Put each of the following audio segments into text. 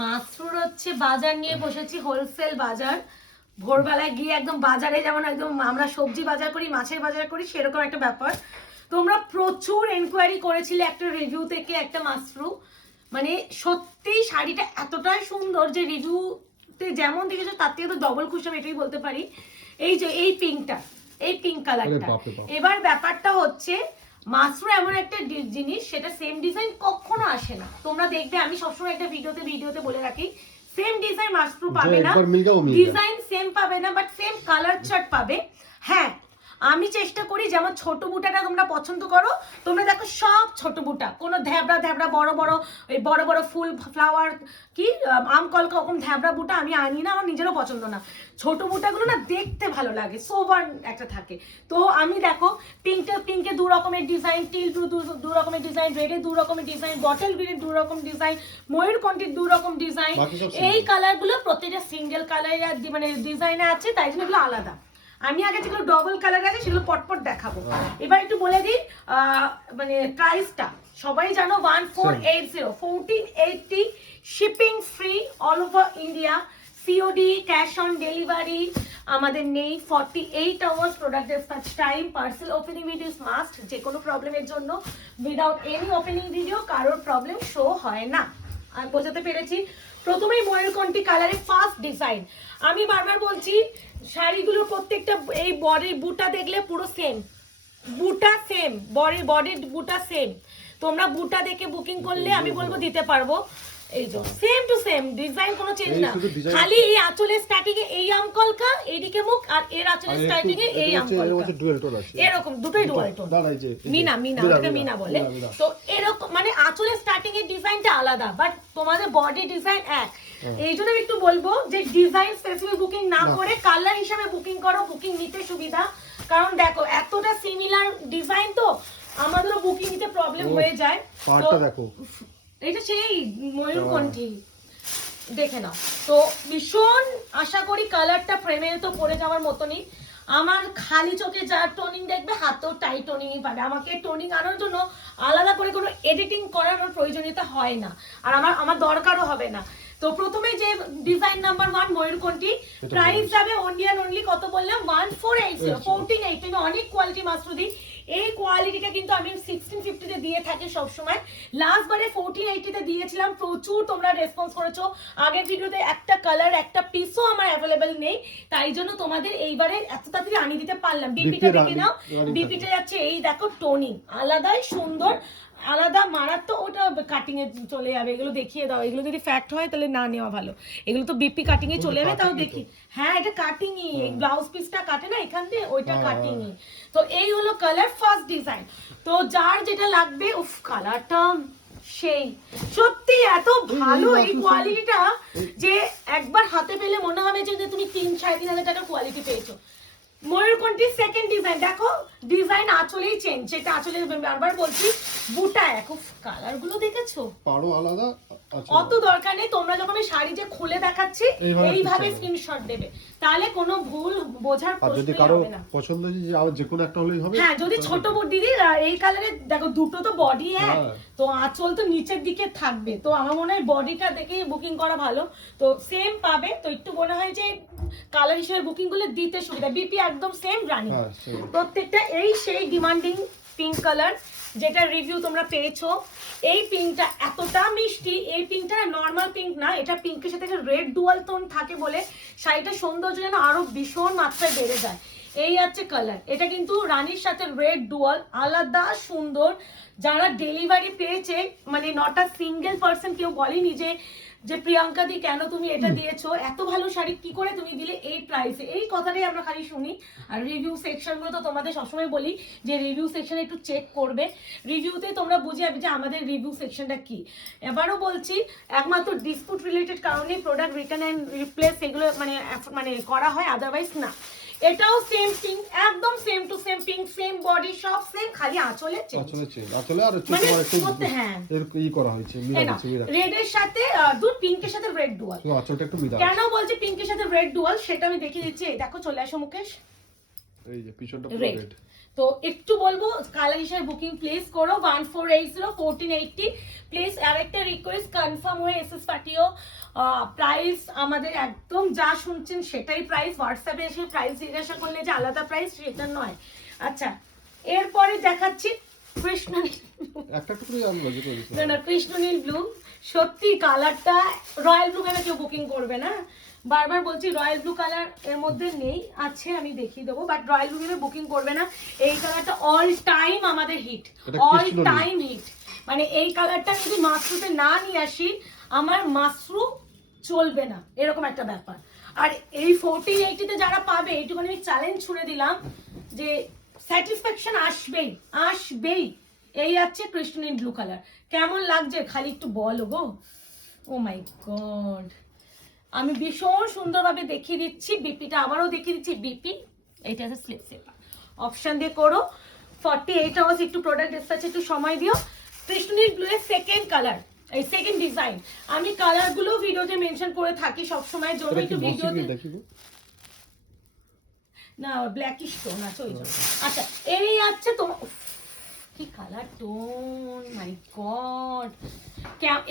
মাসরুর হচ্ছে বাজার নিয়ে বসেছি, হোলসেল বাজার। ভোরবেলায় গিয়ে একদম বাজারে যেমন একদম আমরা সবজি বাজার করি, মাছের বাজার করি, সেরকম একটা ব্যাপার। তোমরা প্রচুর এনকোয়ারি করেছিলে একটা রিভিউ থেকে একটা মাসরু, মানে সত্যি শাড়িটা এতটাই সুন্দর যে রিভিউতে যেমন দেখেছো তার থেকে তো ডবল খুশি আমি এটাই বলতে পারি। এই যে এই পিঙ্কটা, এই পিঙ্ক কালারটা, এবার ব্যাপারটা হচ্ছে মাসরু এমন একটা জিনিস, সেটা সেম ডিজাইন কখনো আসে না। তোমরা দেখবে আমি সবসময় একটা ভিডিওতে বলে রাখি, সেম ডিজাইন মাসরু পাবে না, ডিজাইন সেম পাবে না, বাট সেম কালার চার্ট পাবে। হ্যাঁ, আমি চেষ্টা করি যেমন ছোট বুটাটা তোমরা পছন্দ করো, তোমরা দেখো সব ছোট বুটা, কোনো ধ্যাবড়া বড় বড় ফুল ফ্লাওয়ার কি আম কলকা ওরকম ধ্যাবড়া বুটা আমি আনি না, আমার নিজেরও পছন্দ না। ছোট বুটাগুলো না দেখতে ভালো লাগে, সোভার একটা থাকে। তো আমি দেখো পিঙ্কে 2 রকমের ডিজাইন, টিল ব্লু 2 রকমের ডিজাইন, রেডে 2 রকমের ডিজাইন, বটল গ্রিনে 2 রকম ডিজাইন, ময়ূরকণ্ঠীর 2 রকম ডিজাইন। এই কালারগুলো প্রত্যেকটা সিঙ্গেল কালারের মানে ডিজাইনে আছে, তাই জন্য এগুলো আলাদা। আমি আগে যেগুলো ডবল কালার আছে সেগুলো পটপট দেখাবো। এবার একটু বলে দিই মানে প্রাইসটা, সবাই জানো 1480, 1480 shipping free all over India, COD cash on delivery আমাদের নেই। 48 hours product dispatch time, parcel opening videos must, যে কোনো প্রবলেমের জন্য উইদাউট এনি ওপেনিং ভিডিও কারোর প্রবলেম শো হয় না। আর বোঝাতে পেরেছি। প্রথমেই ময়ূরকণ্ঠী কালারে ফার্স্ট ডিজাইন, আমি বারবার বলছি শাড়িগুলোর প্রত্যেকটা এই বডির বুটা দেখলে পুরো সেম, বুটা সেম, বডির বুটা সেম। তোমরা বুটা দেখে বুকিং করলে আমি বলবো দিতে পারবো। এই যে সেম টু সেম ডিজাইন, কোনো চেঞ্জ না, খালি এই আঁচলের স্টার্টিং এ এই আম কলকা, এইদিকে মুখ, আর এর আঁচলের স্টার্টিং এ এই আম কলকা, এরকম দুটোই ডুয়াল টোন। মিনা ওটাকে মিনা বলে। তো এরকম মানে আঁচলের স্টার্টিং এর ডিজাইনটা আলাদা, বাট তোমাদের বডি ডিজাইন এক। এই জন্য আমি একটু বলবো যে ডিজাইন স্পেসিফিক বুকিং না করে কালার হিসাবে বুকিং করো, বুকিং নিতে সুবিধা। কারণ দেখো এতটা সিমিলার ডিজাইন তো আমাদেরও বুকিং নিতে প্রবলেম হয়ে যায়। পার্টটা দেখো, এটা সেই ময়ূরকণ্ঠী, দেখে নাও। তো ভীষণ আশা করি কালারটা ফ্রেমে তো পরে যাওয়ার মতনই। আমার খালি চোখে যা টোনিং দেখবে হাতেও টাই টোনিংই পাবে। আমাকে টোনিং আনার জন্য আলাদা করে কোনো এডিটিং করার প্রয়োজনীয়তা হয় না, আর আমার দরকারও হবে না। তো প্রথমে যে ডিজাইন নাম্বার 1 ময়ূরকণ্ঠী, প্রাইস যাবে অনলি কত বললাম 1480, 1480। অনেক কোয়ালিটি মাসরুদি, এই কোয়ালিটিটা কিন্তু আমি 1650 তে দিয়ে থাকি সব সময়। লাস্ট বারে 1480 তে দিয়েছিলাম, প্রচুর তোমরা রেসপন্স করেছো। আগের ভিডিওতে একটা কালার একটা পিসও আমার অ্যাভেলেবেল নেই, তাই জন্য তোমাদের এইবারে এত তাড়াতাড়ি আনিয়ে দিতে পারলাম। বিপিটা দেখে নাও, বিপিটা যাচ্ছে এই দেখো টোনিং আলাদাই সুন্দর, আলাদা মারাত্মক। ওটা কাটিং এ চলে যাবে, এগুলো দেখিয়ে দাও। এগুলো যদি ফ্যাক্ট হয় তাহলে না নেওয়া ভালো, এগুলো তো বিপি কাটিং এ চলে যাবে। তাও দেখি, হ্যাঁ এটা কাটিংই, ব্লাউজ পিসটা কাটে না এখান দিয়ে, ওইটা কাটিংই। তো এই হলো কালার ফার্স্ট ডিজাইন। তো যার যেটা লাগবে, উফ কালারটা সেই সত্যি এত ভালো এই কোয়ালিটিটা যে একবার হাতে পেলে মনে হবে যে তুমি 3-3.5 টাকার কোয়ালিটি পেয়েছো। ময়ূরকণ্ঠী সেকেন্ড ডিজাইন দেখো, ডিজাইন আঁচলেই চেঞ্জ, যেটা আঁচলে বারবার বলছি বুটা এক। কালার গুলো দেখেছো পারো আলাদা, অত দরকার নেই। তোমরা যখন এই শাড়ি যে খুলে দেখাচ্ছি এইভাবে স্ক্রিনশট দেবে, তাহলে কোনো ভুল বোঝার প্রশ্নই হবে না। পছন্দ যে কোনো একটা হলেই হবে। হ্যাঁ, যদি ছোট দিদি এই কালারে দেখো, দুটো তো বডি এক, তো আঁচল তো নিচের দিকে থাকবে, তো আমার মনে হয় বডিটা দেখেই বুকিং করা ভালো। তো সেম পাবে, তো একটু মনে হয় যে কালার হিসেবে বুকিং গুলো দিতে সুবিধা। বিপি একদম সেম রানিং প্রত্যেকটা। এই সেই ডিমান্ডিং পিঙ্ক কালার যেটা রিভিউ তোমরা পেয়েছো। এই পিঙ্কটা এতটা মিষ্টি, এই পিঙ্কটা নর্মাল পিঙ্ক না, এটা পিঙ্কের সাথে একটা রেড ডুয়াল টোন থাকে বলে শাড়িটা সৌন্দর্য যেন আরো ভীষণ মাত্রায় বেড়ে যায়। এই আছে কালার, এটা কিন্তু রানীর সাথে রেড ডুয়াল, আলাদা সুন্দর। যারা ডেলিভারি পেয়েছে মানে নট আ সিঙ্গেল পার্সন কেউ বলেনি যে প্রিয়াঙ্কা দি কেন তুমি এটা দিয়েছো, এত ভালো শাড়ি কি করে তুমি দিলে এই প্রাইসে, এই কথাটাই আমরা খালি শুনি। আর রিভিউ সেকশনগুলো তো তোমাদের সবসময় বলি যে রিভিউ সেকশনে একটু চেক করবে, রিভিউতে তোমরা বুঝে যাবে যে আমাদের রিভিউ সেকশনটা কি। এবারও বলছি একমাত্র ডিসপুট রিলেটেড কারণে প্রোডাক্ট রিটার্ন অ্যান্ড রিপ্লেস এগুলো মানে করা হয়, আদারওয়াইজ না। এটাও সেম পিঙ্ক, একদম same to same pink, same body সব সেম, খালি আঁচলে চেঞ্জ, আঁচলে আর একটু হ্যাঁ এর ই করা হয়েছে রেড এর সাথে পিঙ্কের সাথে রেড ডুয়াল। তো আঁচলটা একটু মিলা, কেন বলছি পিঙ্কের সাথে রেড ডুয়াল সেটা আমি দেখিয়ে দিচ্ছি। এই দেখো চলে আসো মুকেশ, এই যে পিছনটা পুরো রেড। তো তো একটু বলবো কালার হিসেবে বুকিং প্লেস করো 1480 1480 প্লিজ। আর একটা রিকোয়েস্ট, কনফার্ম হয়ে এসএস পাঠিও। প্রাইস আমাদের একদম যা শুনছেন সেটাই প্রাইস, হোয়াটসঅ্যাপে এসে প্রাইস জিজ্ঞাসা করলে যে আলাদা প্রাইস সেটা নয়। আচ্ছা এরপরে দেখাচ্ছি কৃষ্ণনীল, কৃষ্ণনীল ব্লু। সত্যি কালারটা রয়্যাল ব্লু কালার কেউ বুকিং করবে না, বারবার বলছি রয়্যাল ব্লু কালার এর মধ্যে নেই, আছে আমি দেখিয়ে দেবো, but royal blue colour booking করবে না। এই কালারটা অল টাইম আমাদের হিট, অল টাইম হিট। মানে এই কালারটা যদি মাশরুতে না নিয়ে আসি আমার মাশরু চলবে না, এরকম একটা ব্যাপার। আর এই 1480 যারা পাবে এইটুকুনি আমি চ্যালেঞ্জ ছুড়ে দিলাম যে স্যাটিসফ্যাকশন আসবেই আসবেই। এই আছে কৃষ্ণনীল ব্লু কালার, কেমন লাগছে খালি একটু বলো গো। ও মাই গড, আমি ভীষণ সুন্দরভাবে দেখিয়ে দিচ্ছি, বিপিটা আবারও দেখিয়ে দিচ্ছি। বিপি এইটা আছে স্লিপ সেপার, অপশন দিয়ে করো। 48 আওয়ার্স একটু প্রোডাক্ট ডিসপ্যাচে একটু সময় দিও। কৃষ্ণনীল ব্লু এর সেকেন্ড কালার, এই সেকেন্ড ডিজাইন। আমি কালারগুলো ভিডিওতে মেনশন করে থাকি সব সময়, জন্য একটু ভিডিওতে না ব্ল্যাকিশ টোন আছে ওই জন্য। আচ্ছা এই আছে তো কি কালার টোন, মাই গড।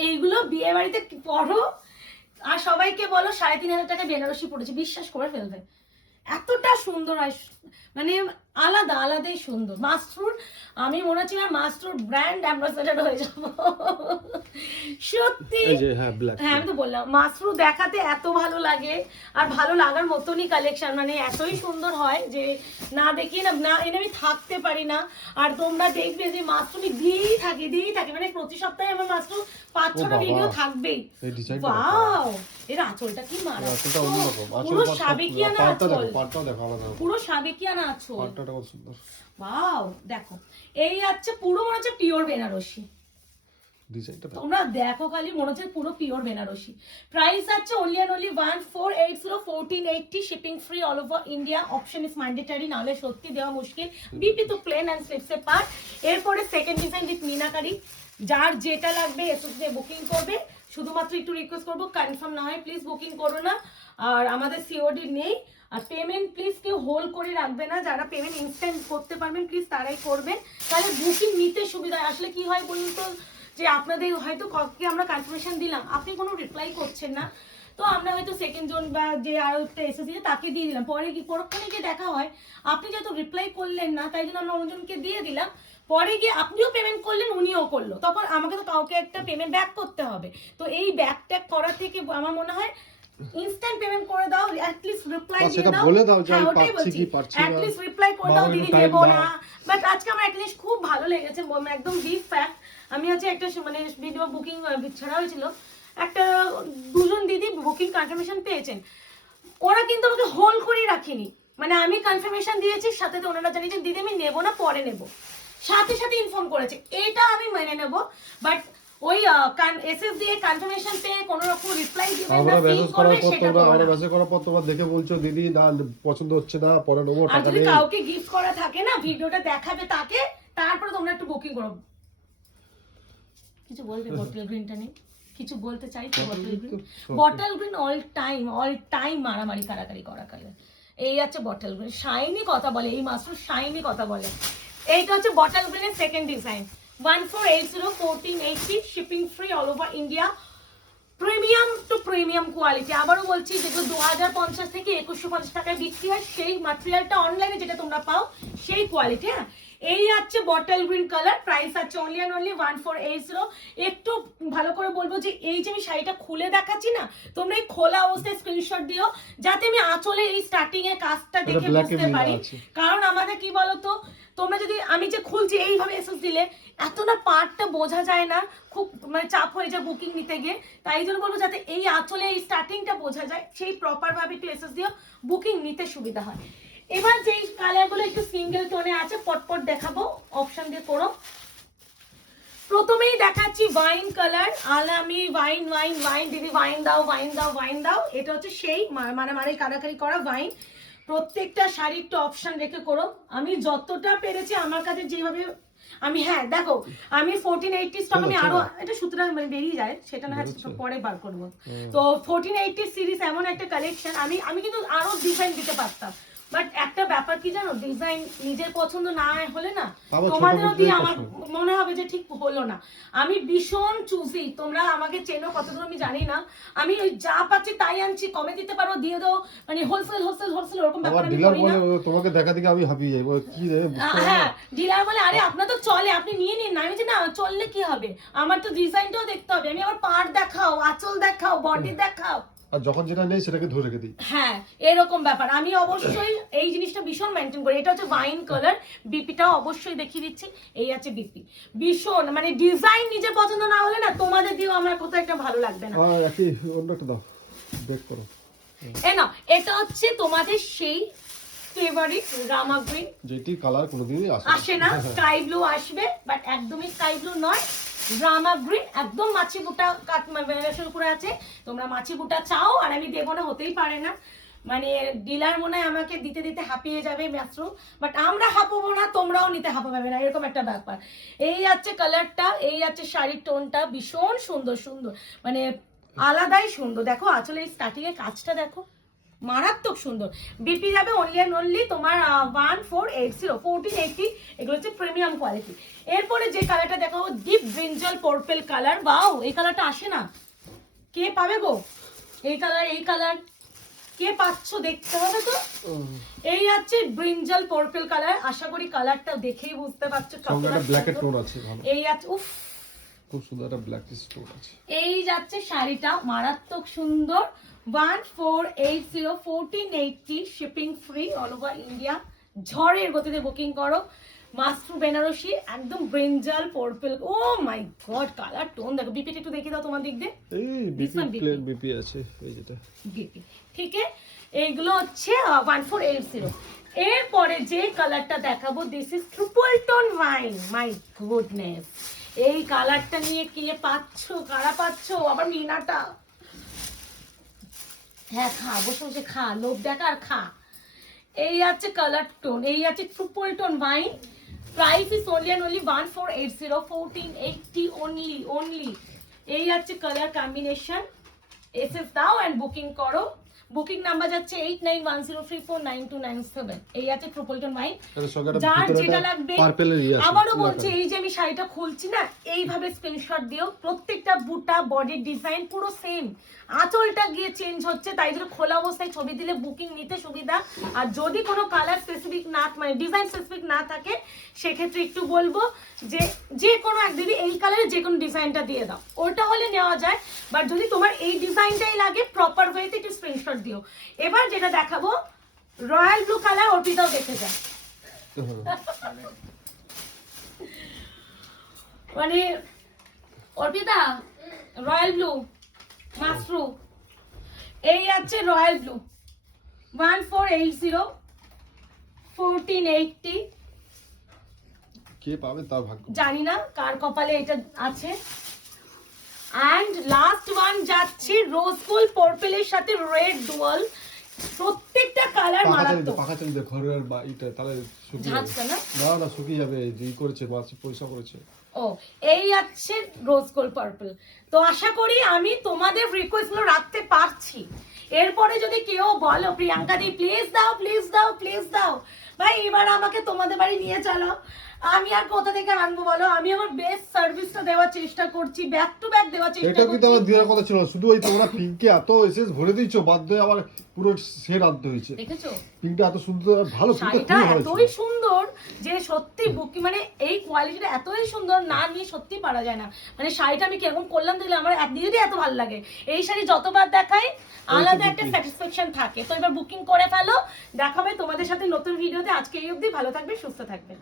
এইগুলো বিয়ে বাড়িতে পরো আর সবাইকে বলো 3500 টাকা বেনারসি পড়েছে, বিশ্বাস করে ফেলবে, এতটা সুন্দর হয়, মানে আলাদা আলাদাই সুন্দর। মাশরুর আমি মনে হচ্ছে মাশরুর ব্র্যান্ড অ্যাম্বাসেডর হয়ে যাব সত্যি। হ্যাঁ আমি তো বললাম মাশরু দেখাতে এত ভালো লাগে, আর ভালো লাগার মতনই কালেকশন, মানে এতই সুন্দর হয় যে না দেখি না এনে আমি থাকতে পারি না। আর তোমরা দেখবে যে মাশরু দিয়েই থাকে, মানে প্রতি সপ্তাহে আমার মাশরু 5-6টা ভিডিও থাকবেই। ওয়াও এর আঁচলটা কি মারা, পুরো সাবেকিয়ানা আঁচল, পুরো সাবেকিয়ানা আঁচল। ওয়াও দেখো এই আছে পুরো মনে হচ্ছে পিওর বেনারসি, তোমরা দেখো খালি মনে হচ্ছে পুরো পিওর বেনারসি। প্রাইস আছে only and only 1480 1480 shipping free all over India. Option is mandatory, নাহলে সত্যি দেওয়া মুশকিল। বিপি তো প্লেন এন্ড স্লিপসে পার। এরপরে সেকেন্ড ডিজাইন উইথ মিনাকারি, যার যেটা লাগবে এসএস দিয়ে বুকিং করবে। শুধুমাত্র একটু রিকোয়েস্ট করবো কনফার্ম না হয় প্লিজ বুকিং করো না, আর আমাদের সিওডি নেই। আর পেমেন্ট প্লিজ কেউ হোল্ড করে রাখবে না, যারা পেমেন্ট ইনস্ট্যান্ট করতে পারবেন প্লিজ তারাই করবেন, তাহলে বুকিং নিতে সুবিধা হয়। আসলে কি হয় বলুন তো, যে আপনাদের হয়তো কাউকে আমরা কনফার্মেশন দিলাম, আপনি কোনো রিপ্লাই করছেন না, তো আমরা হয়তো সেকেন্ড জন বা যে আরো একটা এসেছে তাকে দিয়ে দিলাম, পরে কি পরক্ষণে গিয়ে দেখা হয় আপনি যেহেতু রিপ্লাই করলেন না তাই জন্য আমরা অন্যজনকে দিয়ে দিলাম, পরে গিয়ে আপনিও পেমেন্ট করলেন উনিও করলো, তখন আমাকে তো কাউকে একটা পেমেন্ট ব্যাক করতে হবে। তো এই ব্যাক ট্যাক করা থেকে আমার মনে হয় ইনস্ট্যান্ট পেমেন্ট করে দাও, অ্যাট লিস্ট রিপ্লাই দিয়ে দাও, বলে দাও যে আমি পাচ্ছি কি পাচ্ছি না, অ্যাট লিস্ট রিপ্লাই করে দাও, দিদি দেবো না। বাট আজকে আমার একটা জিনিস খুব ভালো লেগেছে, একদম ডিপ ফ্যাক্ট। আমি আজকে একটা মানে ভিডিও বুকিং ছাড়া হয়েছিল, একটা দুজন দিদি বুকিং কনফার্মেশন পেয়েছেন, ওরা কিন্তু আমাকে হোল্ড করে রাখিনি, মানে আমি কনফার্মেশন দিয়েছি সাথে তো ওনারা জানিয়েছেন দিদি আমি নেবো না পরে নেবো, সাথে সাথে ইনফর্ম করেছে, এটা আমি মেনে নেব। বাট ওই এসএস দিয়ে কনফার্মেশন পেয়ে কোনো রকম রিপ্লাই দিবেন না, মেসেজ করার পর তোমরা মেসেজ করার পর তোমরা দেখে বলছো দিদি না পছন্দ হচ্ছে না পরে নেবো টাকা নেই। আর কাউকে গিফট করা থাকে না, ভিডিওটা দেখাবে তাকে, তারপরে তোমরা একটু বুকিং করো। কিছু বলবে বটল গ্রিনটা নেই, কিছু বলতে চাই তো বটল গ্রিন অল টাইম মারামারি কারাকারি করা কালার। এই আছে বটল গ্রিন, শাইনি কথা বলে, এই মাশরুম শাইনি কথা বলে। এইটা হচ্ছে বটল গ্রিনের second design, 1480 1480 shipping free all over India. Premium to premium quality, আবারও বলছি যেগুলো 2050 থেকে 2150 টাকায় বিক্রি হয় সেই ম্যাটেরিয়ালটা অনলাইনে যেটা তোমরা পাও সেই কোয়ালিটি। হ্যাঁ এই আছে বটল গ্রিন কালার, প্রাইস আছে অনলি অ্যান্ড অনলি 1480। একটু ভালো করে বলবো যে এই যে আমি শাড়িটা খুলে দেখাচ্ছি না, তোমরা এই খোলা অবস্থায় স্ক্রিনশট দিও যাতে আমি আঁচলে এই স্টার্টিং এর কাজটা দেখে বুঝতে পারি, কারণ আমাদের কি বলতো তোমরা যদি আমি যে খুলছি এইভাবে এসএস দিলে এত না পার্টটা বোঝা যায় না, খুব মানে চাপ হয়ে যায় বুকিং নিতে গিয়ে, তাই জন্য বলবো যাতে এই আঁচলে এই স্টার্টিংটা বোঝা যায় সেই প্রপার ভাবে একটু এসএস দিও, বুকিং নিতে সুবিধা হয়। এবার যেই কালারগুলো একটু সিঙ্গেল টোনে আছে পটপট দেখাবো, অপশন দিয়ে করো। প্রথমেই দেখাচ্ছি ওয়াইন কালার, আলামি ওয়াইন ওয়াইন ওয়াইন, দিদি ওয়াইন দাও ওয়াইন দাও ওয়াইন দাও, এটা হচ্ছে সেই মারামারি কারাকারি করা ওয়াইন। প্রত্যেকটা শাড়ি একটু অপশন রেখে করো, আমি যতটা পেরেছি আমার কাছে যেভাবে আমি, হ্যাঁ দেখো আমি 1480 স্টক আমি আরো এটা সুতরাং বেরিয়ে যায় সেটা না পরে বার করবো। তো 1480 সিরিজ এমন একটা কালেকশন আমি কিন্তু আরো ডিজাইন দিতে পারতাম, বাট একটা ব্যাপার কি জানো, ডিজাইন নিজের পছন্দ না হলে না আবার ছোট তোমাদেরও বুঝলেই দিয়ে আমার পছন্দ। মনে হবে যে ঠিক হলো না। আমি ভীষণ চুজি, তোমরা আমাকে চেনো কতদূর আমি জানি না, আমি ওই যা পাচ্ছি তাই আনছি, কমে দিতে পারো দিয়ে দাও, মানে হোলসেল হোলসেল হোলসেল ওরকম আবার ব্যাপার আমি ডিলার করি বলে না। তোমাকে দেখা দেখে আমি হাঁপিয়ে যাই, বলে কি রে বুঝতে পারলাম হ্যাঁ না। ডিলার বলে আরে আপনার তো চলে, আপনি নিয়ে নিন না। আমি বলছি না চললে কি হবে, আমার তো ডিজাইনটাও দেখতে হবে, আমি আবার পাড় দেখাও, আঁচল দেখাও, বডি দেখাও। আর যখন যেটা নেই সেটাকে ধরে রেখে দিই। হ্যাঁ এরকম ব্যাপার, আমি অবশ্যই এই জিনিসটা ভীষণ মেনটেন করি। এটা হচ্ছে ওয়াইন কালার, বিপিটাও অবশ্যই দেখিয়ে দিচ্ছি, এই আছে বিপি। ভীষণ মানে ডিজাইন নিজের পছন্দ না হলে না তোমাদের দিয়েও আমার কোথাও একটা ভালো লাগবে না। আর একই অন্য একটা দাও, বেক করো। এ না এটা হচ্ছে তোমাদের সেই ফেভারিট রামা গ্রিন, যেটি কালার কোনোদিনই আসে না, স্কাই ব্লু আসবে, বাট একদমই স্কাই ব্লু নয়, রামা গ্রিন একদম মাছি বুটা কাট বেনারসের উপরে আছে। তোমরা মাছি বুটা চাও আর আমি দেবো না, হতেই পারে না, মানে ডিলার মনে হয় আমাকে দিতে দিতে হাঁপিয়ে যাবে মাত্র, বাট আমরা হাঁপাবো না, তোমরাও নিতে হাঁপাবে না, এরকম একটা ব্যাপার। এই আছে কালারটা, এই আছে শাড়ির টোনটা, ভীষণ সুন্দর সুন্দর, মানে আলাদাই সুন্দর। দেখো আসলে এই স্টার্টিং এর কাজটা দেখো, মারাত্মক সুন্দর। বিপি যাবে অনলি অ্যান্ড অনলি তোমার 1480 1480, এগুলো হচ্ছে প্রিমিয়াম কোয়ালিটি। এরপরে যে কালারটা দেখাবো ডিপ ব্রিঞ্জাল পার্পল কালার, বাও এই কালারটা আসে না, কে পাবে গো এই কালার, এই কালার কে পাচ্ছ দেখতে হবে তো। এই আছে ব্রিঞ্জাল পার্পল কালার, আশা করি কালারটা দেখেই বুঝতে পারছো সঙ্গে কতটা একটা ব্ল্যাকের সুন্দর। টোন আছে ভালো, এই আছে উফ, খুব সুন্দর একটা ব্ল্যাক টোন আছে। এই যাচ্ছে শাড়িটা মারাত্মক সুন্দর, 1480 1480 shipping free all over India. ঝড়ের গতিতে বুকিং করো, মাস্ট্রু বেনারসি একদম ব্রিঞ্জাল পার্পল। ও মাই গড কালার টোন দেখো, বিপিটা একটু দেখিয়ে দাও তোমার দিক দিয়ে। এই This BP one BP plain BP আছে এই যেটা বিপি ঠিক আছে, এইগুলো হচ্ছে 1480। এরপরে যে কালারটা দেখাবো this is triple tone wine, my goodness, এই কালারটা নিয়ে কে পাচ্ছো, কারা পাচ্ছো, আবার মিনাটা, হ্যাঁ খা বসে বসে খা, লোভ দেখা আর খা। এই আছে কালার টোন, এই আছে triple tone wine, price is only and only 1480 1480 only only. এই আছে কালার কম্বিনেশন, এসএস দাও এন্ড বুকিং করো। বুকিং নাম্বার যাচ্ছে 8910349297। এই আছে ট্রিপল টোন ওয়াইন, এর সঙ্গে একটা যার ভিতরে যেটা একটা লাগবে। পার্পলের ইয়ে আছে। আবারও বলছি এই যে আমি শাড়িটা খুলছি না, এইভাবে স্ক্রিনশট দিও, প্রত্যেকটা বুটা বডির ডিজাইন পুরো সেম, আঁচলটা গিয়ে চেঞ্জ হচ্ছে, তাই জন্য খোলা অবস্থায় ছবি দিলে বুকিং নিতে সুবিধা। আর যদি কোনো কালার স্পেসিফিক না মানে ডিজাইন স্পেসিফিক না থাকে সেক্ষেত্রে একটু বলবো যে যে কোনো এক দিদি এই কালারে যে কোনো ডিজাইনটা দিয়ে দাও, ওটা হলে নেওয়া যায়। বাট যদি তোমার এই ডিজাইনটাই লাগে প্রপার ওয়েতে একটু স্ক্রিনশট দিও। এবার যেটা দেখাবো রয়্যাল ব্লু কালার, অর্পিতাও দেখে যায় মানে অর্পিতা রয়্যাল ব্লু মাশরু, এই আছে রয়্যাল ব্লু 1480 1480। কে পাবে তার ভাগ্য, জানি না কার কপালে এটা আছে। এন্ড লাস্ট ওয়ান যাচ্ছে রোজ গোল্ড পার্পলের সাথে রেড ডুয়াল, প্রত্যেকটা কালার মারাত্মক। পাকা চাল দে ঘরের বা এটা তাহলে শুকিয়ে যাবে। ঝাঁঝটা না না না শুকিয়ে যাবে, যে করেছে মাছ পয়সা করেছে। ও এই আছে রোজ গোল্ড পার্পল। তো আশা করি আমি তোমাদের রিকোয়েস্ট গুলো রাখতে পারছি। এরপরে যদি কেউ বলো প্রিয়াঙ্কা দি প্লিজ দাও প্লিজ দাও প্লিজ দাও, ভাই এবার আমাকে তোমাদের বাড়ি নিয়ে চলো, আমি আর কোথা থেকে আনবো বলো, আমি আমার বেস্ট সার্ভিসটা দেওয়ার চেষ্টা করছি, ব্যাক টু ব্যাক দেওয়ার চেষ্টা এটা কিন্তু করছি। আমার দেওয়ার কথা ছিল না, শুধু ওই তোমরা পিঙ্কে এত এসএস ভরে দিয়েছো, বাধ্য হয়ে আবার পুরো সেট আনতে হয়েছে। দেখেছো পিঙ্কটা এত সুন্দর আর ভালো, পিঙ্কটা শাড়িটা খুবই ভালো এতই ছিল। সুন্দর যে সত্যি বুকি মানে এই কোয়ালিটিটা এতই সুন্দর না নিয়ে সত্যি পারা যায় না। মানে শাড়িটা আমি কিরকম করলাম দেখলে আমার একদিকে এত ভালো লাগে, এই শাড়ি যতবার দেখাই আলাদা একটা স্যাটিসফ্যাকশন থাকে। তো এবার বুকিং করে ফেলো, দেখাবে তোমাদের সাথে নতুন ভিডিওতে। আজকে এই অবধি, ভালো থাকবে সুস্থ থাকবে।